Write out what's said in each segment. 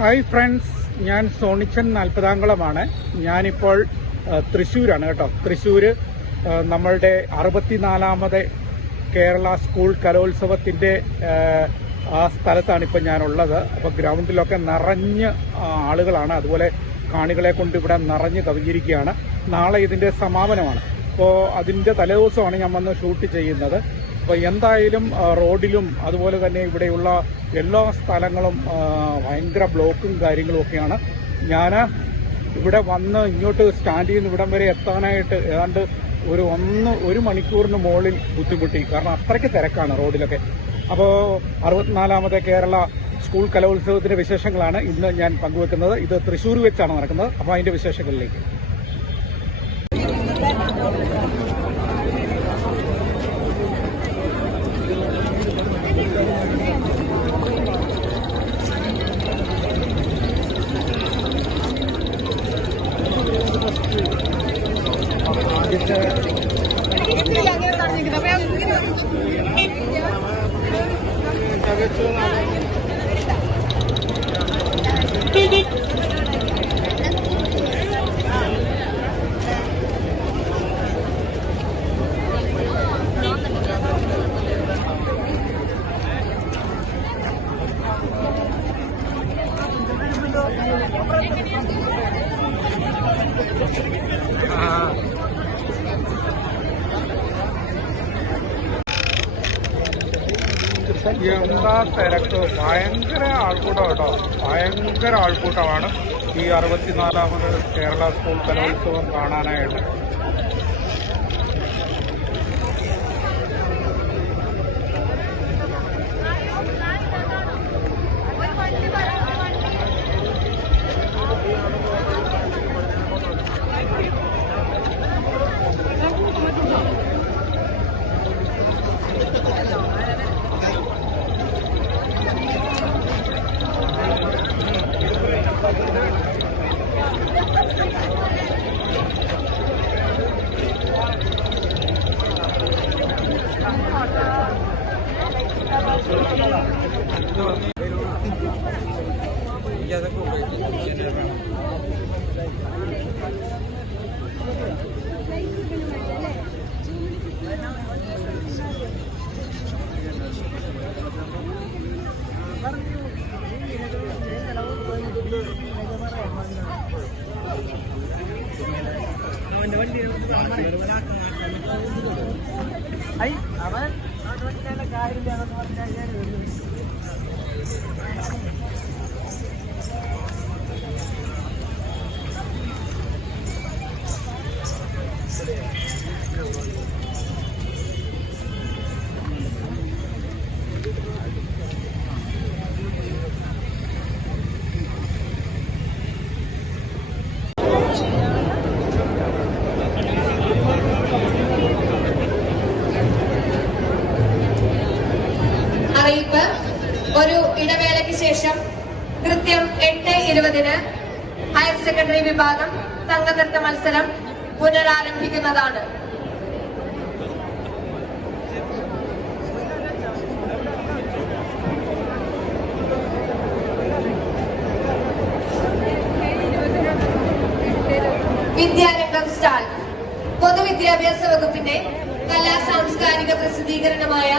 Hi friends, ഞാൻ സോണിച്ചൻ നാൽപ്പതാംകുളമാണ്. ഞാനിപ്പോൾ തൃശ്ശൂരാണ് കേട്ടോ. തൃശ്ശൂർ നമ്മളുടെ 64ാമത് കേരള സ്കൂൾ കലോത്സവത്തിൻ്റെ ആ സ്ഥലത്താണ് ഇപ്പോൾ ഞാനുള്ളത്. അപ്പോൾ ഗ്രൗണ്ടിലൊക്കെ നിറഞ്ഞ് ആളുകളാണ്, അതുപോലെ കാണികളെ കൊണ്ട് ഇവിടെ നിറഞ്ഞ് കവിഞ്ഞിരിക്കുകയാണ്. നാളെ ഇതിൻ്റെ സമാപനമാണ്. അപ്പോൾ അതിൻ്റെ തലേദിവസമാണ് ഞാൻ വന്ന് ഷൂട്ട് ചെയ്യുന്നത്. അപ്പോൾ എന്തായാലും റോഡിലും അതുപോലെ തന്നെ ഇവിടെയുള്ള എല്ലാ സ്ഥലങ്ങളും ഭയങ്കര ബ്ലോക്കും കാര്യങ്ങളും ഒക്കെയാണ്. ഞാൻ ഇവിടെ വന്ന് ഇങ്ങോട്ട് സ്റ്റാൻഡിൽ നിന്ന് ഇവിടം വരെ എത്താനായിട്ട് ഏതാണ്ട് ഒരു മണിക്കൂറിന് മുകളിൽ ബുദ്ധിമുട്ടി, കാരണം അത്രയ്ക്ക് തിരക്കാണ് റോഡിലൊക്കെ. അപ്പോൾ 64ാമത് കേരള സ്കൂൾ കലോത്സവത്തിൻ്റെ വിശേഷങ്ങളാണ് ഇന്ന് ഞാൻ പങ്കുവെക്കുന്നത്. ഇത് തൃശ്ശൂർ വെച്ചാണ് നടക്കുന്നത്. അപ്പോൾ അതിൻ്റെ വിശേഷങ്ങളിലേക്ക് എന്താ തിരക്ക്, ഭയങ്കര ആൾക്കൂട്ടം കേട്ടോ. ഭയങ്കര ആൾക്കൂട്ടമാണ് ഈ 64ാമത് കേരള സ്കൂൾ കലോത്സവം കാണാനായിട്ട്. ഒരു ഇടവേളയ്ക്ക് ശേഷം കൃത്യം 8:20 ഹയർ സെക്കൻഡറി വിഭാഗം സംഘനൃത്ത മത്സരം പുനരാരംഭിക്കുന്നതാണ്. വിദ്യാരംഗം സ്റ്റാൾ പൊതുവിദ്യാഭ്യാസ വകുപ്പിന്റെ കലാ സാംസ്കാരിക പ്രസിദ്ധീകരണമായ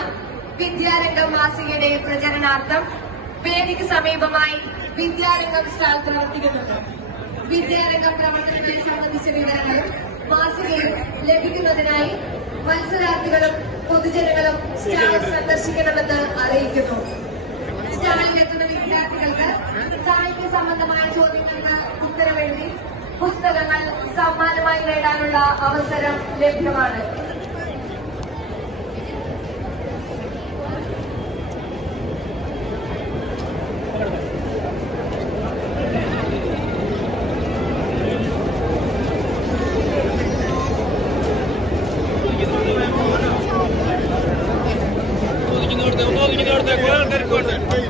വിദ്യാരംഗം മാസികയുടെ പ്രചരണാർത്ഥം വേദിക്ക് സമീപമായി വിദ്യാരംഗം സ്റ്റാൾ പ്രവർത്തിക്കുന്നുണ്ട്. വിദ്യാരംഗം പ്രവർത്തനങ്ങളെ സംബന്ധിച്ച വിവരങ്ങളും മാസികയിൽ ലഭിക്കുന്നതിനായി മത്സരാർത്ഥികളും പൊതുജനങ്ങളും സ്റ്റാൾ സന്ദർശിക്കണമെന്ന് അറിയിക്കുന്നു. സ്റ്റാളിലെത്തുന്ന വിദ്യാർത്ഥികൾക്ക് സാഹിത്യ സംബന്ധമായ ചോദ്യങ്ങൾക്ക് ഉത്തരവെഴുതി പുസ്തകങ്ങൾ സമ്മാനമായി നേടാനുള്ള അവസരം ലഭ്യമാണ്. Corte.